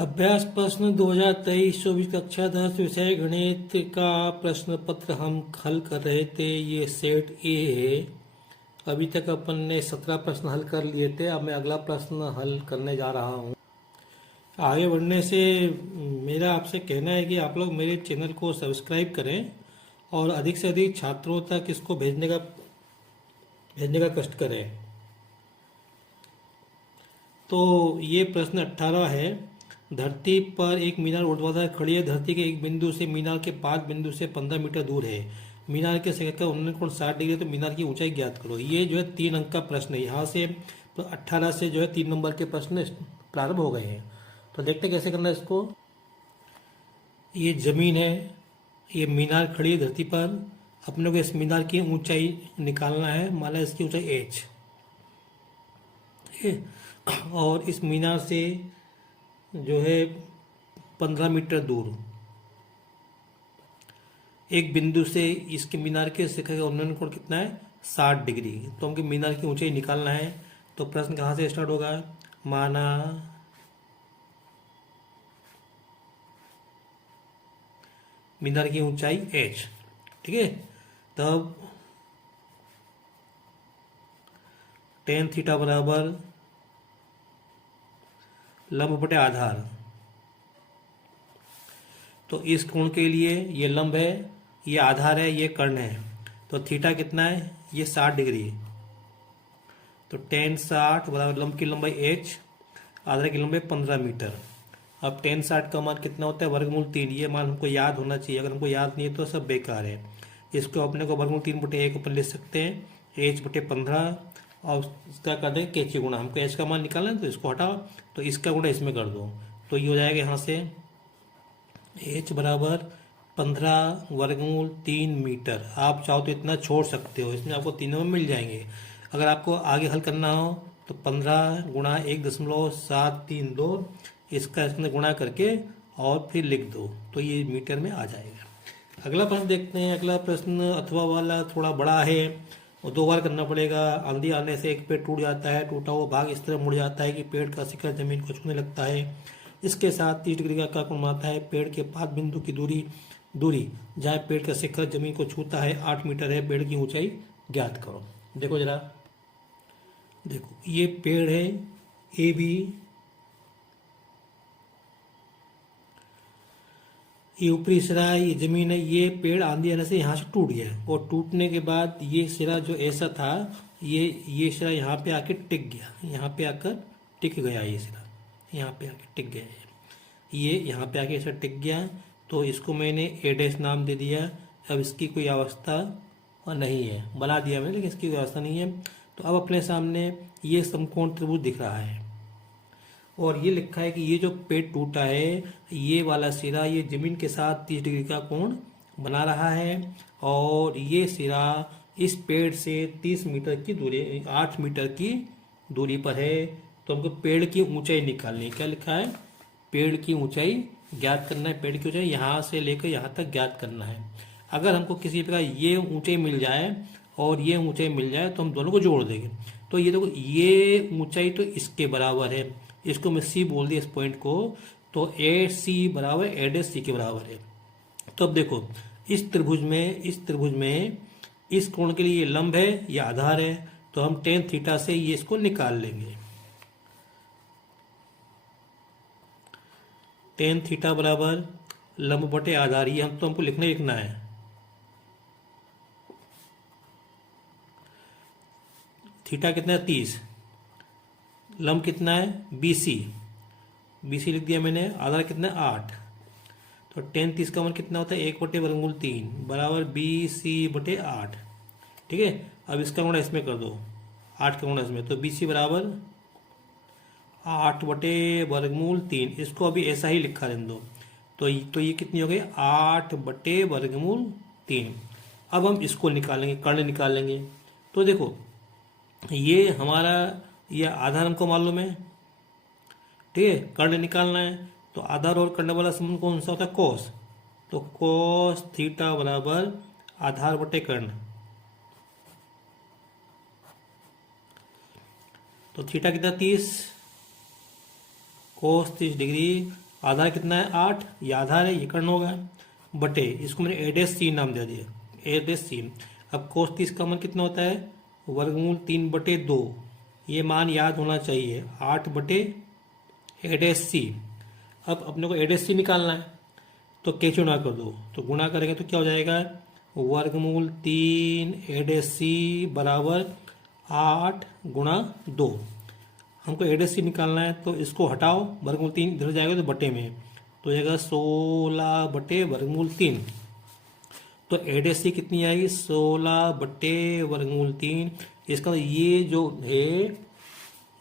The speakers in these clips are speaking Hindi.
अभ्यास प्रश्न 2023-24 कक्षा 10 विषय गणित का प्रश्न पत्र हम हल कर रहे थे। ये सेट ए है। अभी तक अपन ने 17 प्रश्न हल कर लिए थे। अब मैं अगला प्रश्न हल करने जा रहा हूँ। आगे बढ़ने से मेरा आपसे कहना है कि आप लोग मेरे चैनल को सब्सक्राइब करें और अधिक से अधिक छात्रों तक इसको भेजने का कष्ट करें। तो ये प्रश्न 18 है। धरती पर एक मीनार ऊर्ध्वाधर खड़ी है। धरती के एक बिंदु से मीनार के 5 बिंदु से 15 मीटर दूर है। मीनार के शिखर का उन्नयन कोण 60 डिग्री है, तो मीनार की ऊंचाई ज्ञात करो। ये जो है 3 अंक का प्रश्न है। यहाँ से तो 18 से जो है 3 नंबर के प्रश्न प्रारंभ हो गए हैं। तो देखते कैसे करना है इसको। ये जमीन है, ये मीनार खड़ी है धरती पर। अपने को इस मीनार की ऊंचाई निकालना है। मान लो इसकी ऊंचाई h, और इस मीनार से जो है 15 मीटर दूर एक बिंदु से इसके मीनार के शिखर का उन्नयन कोण कितना है, 60 डिग्री। तो हमको मीनार की ऊंचाई निकालना है। तो प्रश्न कहाँ से स्टार्ट होगा, माना मीनार की ऊंचाई h, ठीक है। तब tan थीटा बराबर लंब बटे आधार। तो इस कोण के लिए ये लंब है, ये आधार है, ये कर्ण है। तो थीटा कितना है, ये 60 डिग्री। तो tan 60 बराबर लंब की लंबाई h, आधार की लंबाई 15 मीटर। अब tan 60 का मान कितना होता है, वर्गमूल 3। ये मान हमको याद होना चाहिए। अगर हमको याद नहीं है तो सब बेकार है। इसको अपने को वर्गमूल 3 बटे 1 अपन लिख सकते हैं, h बटे 15। और इसका कर देंगे कैची गुणा। हमको h का मान निकालना है तो इसको हटाओ, तो इसका गुणा इसमें कर दो। तो ये हो जाएगा यहाँ से h बराबर 15 वर्गमूल 3 मीटर। आप चाहो तो इतना छोड़ सकते हो, इसमें आपको तीनों में मिल जाएंगे। अगर आपको आगे हल करना हो तो 15 गुणा 1.732 इसका इसमें गुणा करके और फिर लिख दो, तो ये मीटर में आ जाएगा। अगला प्रश्न देखते हैं। अगला प्रश्न अथवा वाला थोड़ा बड़ा है और 2 बार करना पड़ेगा। आंधी आने से एक पेड़ टूट जाता है। टूटा हुआ भाग इस तरह मुड़ जाता है कि पेड़ का शिखर जमीन को छूने लगता है। इसके साथ 30 डिग्री का कोण बनाता है। पेड़ के 5 बिंदु की दूरी जहाँ पेड़ का शिखर जमीन को छूता है 8 मीटर है। पेड़ की ऊंचाई ज्ञात करो। देखो जरा, देखो ये पेड़ है ए बी, ये ऊपरी सिरा है, ये जमीन है। ये पेड़ आंधी आने से यहाँ से टूट गया, और टूटने के बाद ये सिरा जो ऐसा था, ये सिरा यहाँ पे आके टिक गया। यहाँ पे आकर टिक गया, ये सिरा यहाँ पे आके टिक गया है। ये यहाँ पे आके ऐसा टिक गया, तो इसको मैंने ए डैश नाम दे दिया। अब इसकी कोई अवस्था नहीं है, बना दिया मैंने, लेकिन इसकी कोई अवस्था नहीं है। तो अब अपने सामने ये समकोण त्रिभुज दिख रहा है, और ये लिखा है कि ये जो पेड़ टूटा है, ये वाला सिरा ये जमीन के साथ 30 डिग्री का कोण बना रहा है, और ये सिरा इस पेड़ से 30 मीटर की दूरी, 8 मीटर की दूरी पर है। तो हमको पेड़ की ऊंचाई निकालनी है। क्या लिखा है, पेड़ की ऊंचाई ज्ञात करना है। पेड़ की ऊंचाई यहाँ से लेकर यहाँ तक ज्ञात करना है। अगर हमको किसी प्रकार ये ऊंचाई मिल जाए और ये ऊंचाई मिल जाए तो हम दोनों को जोड़ देंगे। तो ये देखो, ये ऊंचाई तो इसके बराबर है, इसको मैं सी बोल दिया इस पॉइंट को। तो ए सी बराबर ए डैश सी के बराबर है। तो अब देखो, इस त्रिभुज में इस कोण के लिए ये लंब है, ये आधार है। तो हम tan थीटा से ये इसको निकाल लेंगे। tan थीटा बराबर लंब बटे आधार, ये हमको लिखना है। थीटा कितना है, 30। लंब कितना है, BC लिख दिया मैंने। आधार कितना है, 8। तो tan 30 का मान कितना होता है, 1 बटे वर्गमूल 3 बराबर BC बटे 8। ठीक है। अब इसका गुणा इसमें कर दो, 8 का गुणा इसमें, तो BC बराबर 8 बटे वर्गमूल 3। इसको अभी ऐसा ही लिखा रहने दो। तो ये कितनी हो गई, 8 बटे वर्गमूल 3। अब हम इसको निकालेंगे, कर्ण निकालेंगे। तो देखो, ये हमारा ये आधार हमको मालूम है, ठीक है। कर्ण निकालना है, तो आधार और कर्ण वाला संबंध कौन सा होता है, कोस। तो कोस थीटा बराबर आधार बटे कर्ण। तो थीटा कितना, 30। कोस 30 डिग्री आधार कितना है 8, ये आधार है, ये कर्ण होगा, बटे इसको मैंने ए डैश सी नाम दे दिया, ए डैश सी। अब cos 30 का मान कितना होता है वर्गमूल 3/2, ये मान याद होना चाहिए 8/a डैश सी। अब अपने को ए डैश सी निकालना है तो कैसे गुणा कर दो, तो गुणा करेंगे तो क्या हो जाएगा वर्गमूल 3 ए डैश सी बराबर 8 गुणा 2। हमको ए डैश सी निकालना है तो इसको हटाओ, वर्गमूल 3 इधर जाएगा तो बटे में, तो जाएगा 16/वर्गमूल 3। तो ए डैश सी कितनी आएगी 16/वर्गमूल 3। इसका ये जो है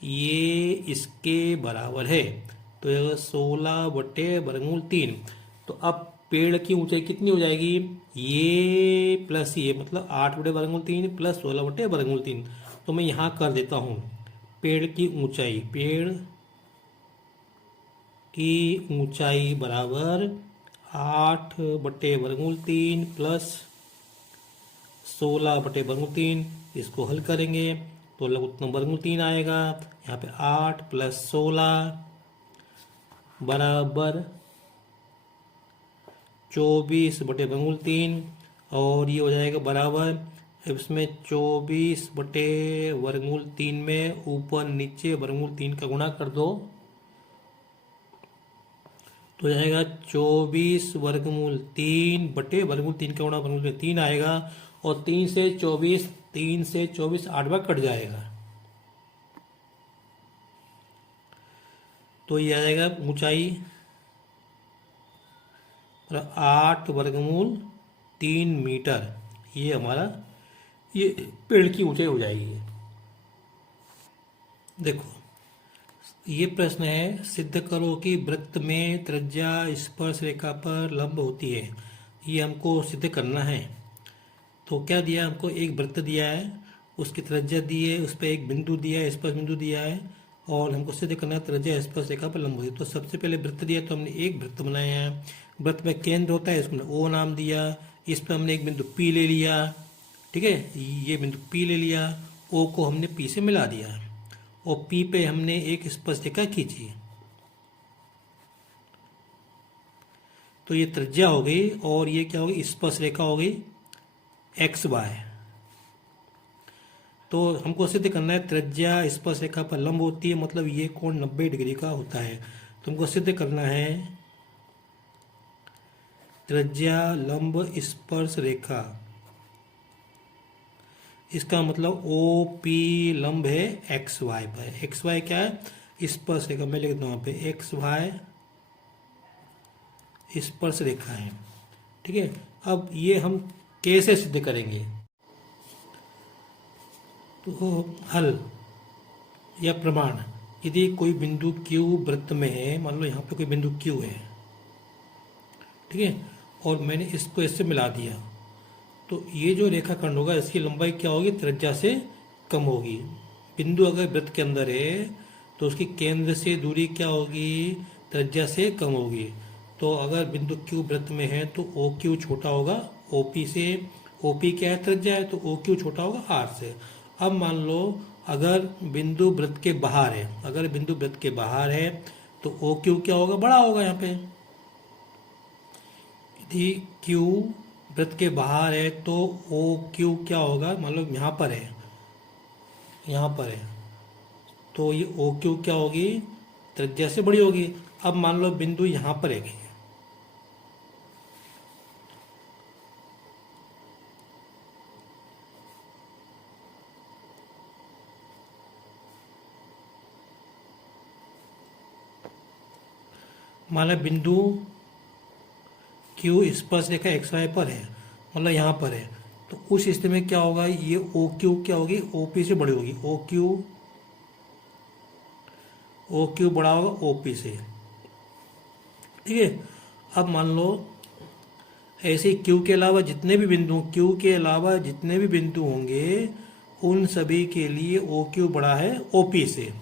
ये इसके बराबर है, तो जाएगा 16/वर्गमूल 3। तो अब पेड़ की ऊंचाई कितनी हो जाएगी, ये प्लस ये मतलब 8/वर्गमूल 3 प्लस 16/वर्गमूल 3। तो मैं यहाँ कर देता हूँ पेड़ की ऊंचाई, पेड़ की ऊंचाई बराबर 8/वर्गमूल 3 प्लस 16/वर्गमूल 3। इसको हल करेंगे तो लघुत्तम वर्गमूल 3 आएगा, यहाँ पे 8 प्लस 16 बराबर 24/वर्गमूल 3, और ये हो जाएगा बराबर, इसमें 24/वर्गमूल 3 में ऊपर नीचे वर्गमूल 3 का गुणा कर दो तो हो जाएगा 24/वर्गमूल 3 का गुणा वर्गमूल 3 आएगा, और 3 से 24 8 बार कट जाएगा, तो ये आ जाएगा ऊंचाई 8/3 मीटर। ये हमारा ये पेड़ की ऊंचाई हो जाएगी। देखो ये प्रश्न है, सिद्ध करो कि वृत्त में त्रिज्या स्पर्श रेखा पर लंब होती है। ये हमको सिद्ध करना है। तो क्या दिया हमको, एक वृत्त दिया है, उसकी त्रिज्या दी है, उस पर एक बिंदु दिया है, स्पर्श बिंदु दिया है, और हमको सिद्ध करना है त्रिज्या स्पर्श रेखा पर लंब होती है। तो सबसे पहले वृत्त दिया तो हमने एक वृत्त बनाया है, वृत्त में केंद्र होता है, इसको हमने ओ नाम दिया, इस पर हमने एक बिंदु पी ले लिया, ठीक है, ये बिंदु पी ले लिया, ओ को हमने पी से मिला दिया, और पी पे हमने एक स्पर्श रेखा खींची, तो ये त्रिज्या हो गई, और ये क्या होगी स्पर्श रेखा हो गई XY। तो हमको सिद्ध करना है त्रिज्या स्पर्श रेखा पर लंब होती है, मतलब ये कोण 90 डिग्री का होता है। तो हमको सिद्ध करना है त्रिज्या लंब स्पर्श रेखा, इसका मतलब OP लंब है XY पर। XY क्या है स्पर्श रेखा, मैं लिख दूँ वहाँ पे XY स्पर्श रेखा है, ठीक है। अब ये हम कैसे सिद्ध करेंगे, तो हल या प्रमाण, यदि कोई बिंदु Q वृत्त में है, मान लो यहाँ पे कोई बिंदु Q है, ठीक है, और मैंने इसको इससे मिला दिया, तो ये जो रेखाखंड होगा इसकी लंबाई क्या होगी त्रिज्या से कम होगी। बिंदु अगर वृत्त के अंदर है तो उसकी केंद्र से दूरी क्या होगी त्रिज्या से कम होगी। तो अगर बिंदु Q वृत्त में है तो OQ छोटा होगा OP से, OP क्या है त्रिज्या है, तो OQ छोटा होगा R से। अब मान लो अगर बिंदु वृत्त के बाहर है, अगर बिंदु वृत्त के बाहर है तो OQ क्या होगा बड़ा होगा यहाँ पे। यदि Q वृत्त के बाहर है तो OQ क्या होगा, मान लो यहाँ पर है, यहाँ पर है, तो ये OQ क्या होगी त्रिज्या से बड़ी होगी। अब मान लो बिंदु यहाँ पर है, मान लो बिंदु Q स्पर्श रेखा XY पर है, मतलब यहाँ पर है, तो उस स्थिति में क्या होगा ये OQ क्या होगी OP से बड़ी होगी, OQ बड़ा होगा OP से, ठीक है। अब मान लो ऐसे Q के अलावा जितने भी बिंदु, Q के अलावा जितने भी बिंदु होंगे उन सभी के लिए OQ बड़ा है OP से,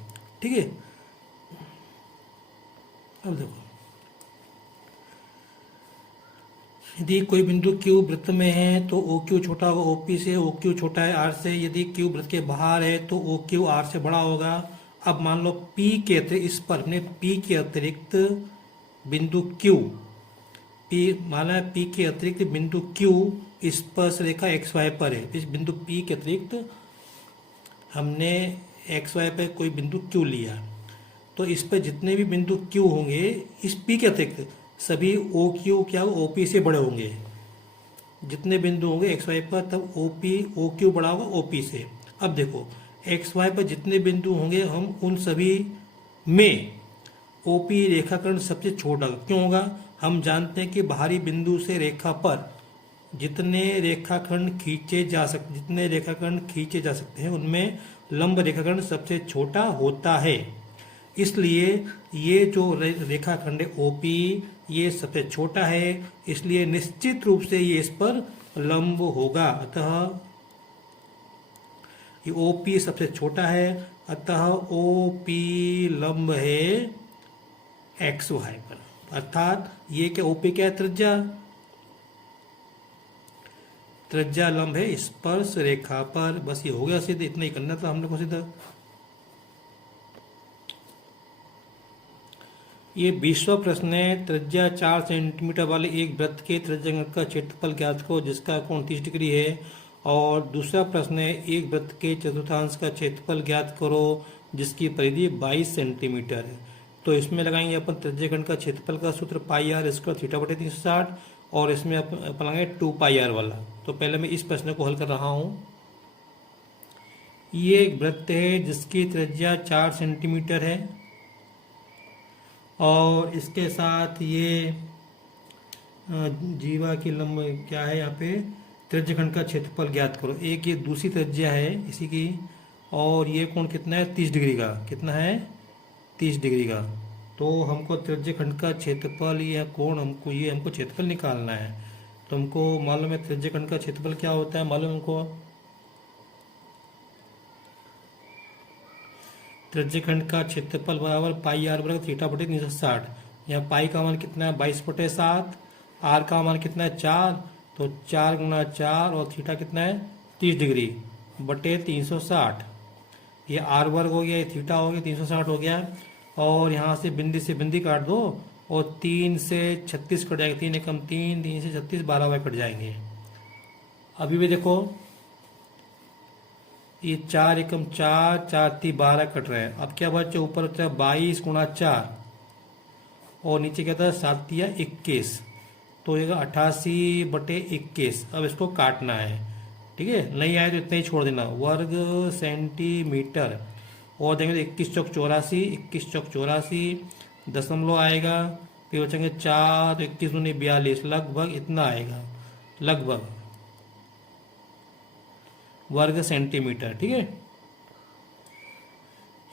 ठीक है। अब देखो यदि कोई बिंदु Q वृत्त में है तो OQ छोटा होगा OP से, OQ छोटा है R से। यदि Q वृत्त के बाहर है तो OQ R से बड़ा होगा। अब मान लो P के अतिरिक्त, इस पर हमने P के अतिरिक्त बिंदु Q, P माना P के अतिरिक्त बिंदु Q स्पर्श रेखा XY पर है। इस बिंदु P के अतिरिक्त हमने XY पर कोई बिंदु Q लिया, तो इस पर जितने भी बिंदु Q होंगे इस P के अतिरिक्त सभी OQ क्या OP से बड़े होंगे। जितने बिंदु होंगे XY पर तब OQ बड़ा होगा OP से। अब देखो XY पर जितने बिंदु होंगे हम उन सभी में OP रेखाखंड सबसे छोटा क्यों होगा। हम जानते हैं कि बाहरी बिंदु से रेखा पर जितने रेखाखंड खींचे जा सकते हैं उनमें लंब रेखाखंड सबसे छोटा होता है। इसलिए ये जो रेखाखंड है OP ये सबसे छोटा है, इसलिए निश्चित रूप से ये इस पर लंब होगा। अतः ये OP सबसे छोटा है, अतः OP लंब है XY पर। अर्थात ये क्या OP क्या है त्रिज्या लंब है स्पर्श रेखा पर। बस ये हो गया सीधा, इतना ही करना था हम लोग को सीधा। ये 20वां प्रश्न है। त्रिज्या 4 सेंटीमीटर वाले एक वृत्त के त्रिज्याखंड का क्षेत्रफल ज्ञात करो जिसका कोण 30 डिग्री है। और दूसरा प्रश्न है एक वृत्त के चतुर्थांश का क्षेत्रफल ज्ञात करो जिसकी परिधि 22 सेंटीमीटर है। तो इसमें लगाएंगे अपन त्रिज्याखंड का क्षेत्रफल का सूत्र पाई आर स्क्वायर थीटा बटे 360, और इसमें अपन लगाएंगे 2 पाई आर वाला। तो पहले मैं इस प्रश्न को हल कर रहा हूँ। ये एक वृत्त है जिसकी त्रिज्या 4 सेंटीमीटर है और इसके साथ ये जीवा की लंब क्या है यहाँ पे त्रिज्याखंड का क्षेत्रफल ज्ञात करो। एक ये दूसरी त्रिज्या है इसी की, और ये कोण कितना है 30 डिग्री का। कितना है 30 डिग्री का। तो हमको त्रिज्याखंड का क्षेत्रफल या कोण हमको क्षेत्रफल निकालना है। तो हमको मालूम है त्रिज्याखंड का क्षेत्रफल क्या होता है, मालूम हमको त्रिज्याखंड का क्षेत्रफल बराबर पाई आर वर्ग थीटा बटे 360। यहाँ पाई का मान कितना है 22/7, आर का मान कितना है 4, तो 4 गुना 4 और थीटा कितना है 30 डिग्री बटे 360। ये आर वर्ग हो गया, ये थीटा हो गया, 360 हो गया। और यहाँ से बिंदी काट दो और 3 से 36 कट जाएगा। 3 एकम 3, 3 से 36, 12 कट जाएंगे। अभी भी देखो ये 4 एकम 4, 4 3 12 कट रहे हैं। अब क्या बचा ऊपर बचा 22 गुणा 4 और नीचे क्या था 7 या 21, तो ये 88/21। अब इसको काटना है, ठीक है। नहीं आए तो इतना ही छोड़ देना। वर्ग सेंटीमीटर और देंगे तो 21 चौक 84, 21 चौक 84 दशमलव आएगा। फिर बचेंगे 4, 21 दूनी 42, लगभग इतना आएगा, लगभग वर्ग सेंटीमीटर, ठीक है।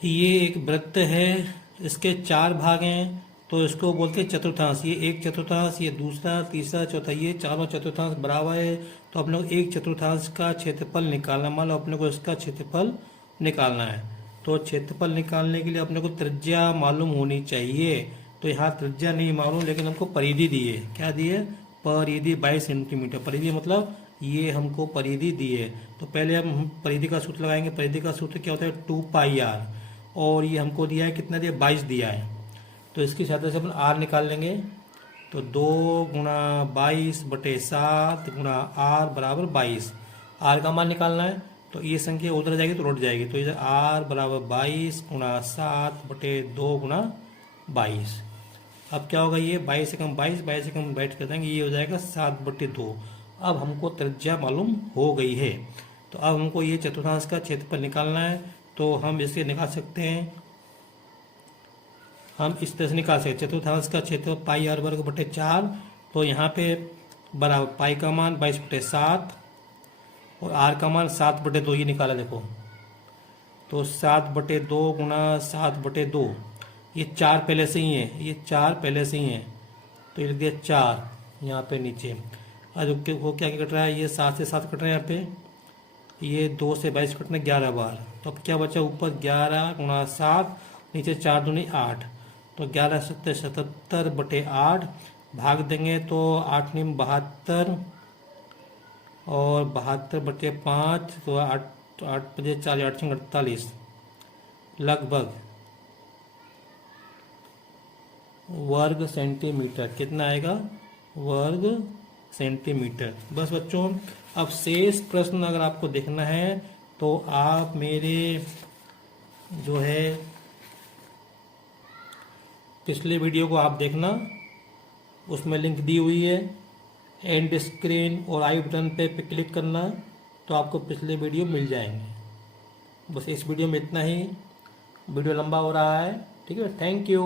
ये एक वृत्त है, इसके 4 भाग हैं तो इसको बोलते हैं चतुर्थांश। ये एक चतुर्थांश, ये दूसरा, तीसरा, चौथा, ये चारों चतुर्थांश बराबर है। तो अपने को एक चतुर्थांश का क्षेत्रफल निकालना, मान लो अपने को इसका क्षेत्रफल निकालना है। तो क्षेत्रफल निकालने के लिए अपने को त्रिज्या मालूम होनी चाहिए। तो यहाँ त्रिज्या नहीं मालूम, लेकिन हमको परिधि दी है। क्या दी है? परिधि 22 सेंटीमीटर। परिधि मतलब ये हमको परिधि दी है। तो पहले हम परिधि का सूत्र लगाएंगे। परिधि का सूत्र क्या होता है 2 पाई आर, और ये हमको दिया है कितना दिया 22 दिया है। तो इसकी सहायता से अपन आर निकाल लेंगे। तो 2 गुणा 22/7 गुणा आर बराबर 22। आर का मान निकालना है, तो ये संख्या उधर जाएगी तो लौट जाएगी। तो इधर आर बराबर 22 गुणा 7/2 गुणा 22। अब क्या होगा, ये 22 से कम 22, 22 से कम बैठ कर देंगे, ये हो जाएगा 7/2। अब हमको त्रिज्या मालूम हो गई है। तो अब हमको ये चतुर्थांश का क्षेत्रफल निकालना है। तो हम इसे निकाल सकते हैं, हम इस तरह से निकाल सकते हैं। चतुर्थांश का क्षेत्रफल पाई आर वर्ग बटे 4। तो यहाँ पे बराबर पाई का मान 22/7 और आर का मान 7/2 ये निकाला देखो। तो 7/2 गुणा 7/2, ये 4 पहले से ही है, ये 4 पहले से ही है। तो ये लिख दिया 4 यहाँ पे नीचे। अब वो क्या कट रहा है, ये 7 से 7 कट रहा है यहाँ पे। ये 2 से 22 कटना 11 बार। तो अब क्या बचा ऊपर 11 गुणा 7, नीचे 4 दूनी 8। तो 11 7 77/8 भाग देंगे तो 8 9 72 और 72/5, तो 8 बजे 4 8 48 लगभग वर्ग सेंटीमीटर। कितना आएगा? वर्ग सेंटीमीटर। बस बच्चों, अब शेष प्रश्न अगर आपको देखना है तो आप मेरे जो है पिछले वीडियो को आप देखना, उसमें लिंक दी हुई है। एंड स्क्रीन और आई बटन पे क्लिक करना तो आपको पिछले वीडियो मिल जाएंगे। बस इस वीडियो में इतना ही, वीडियो लंबा हो रहा है। ठीक है, थैंक यू।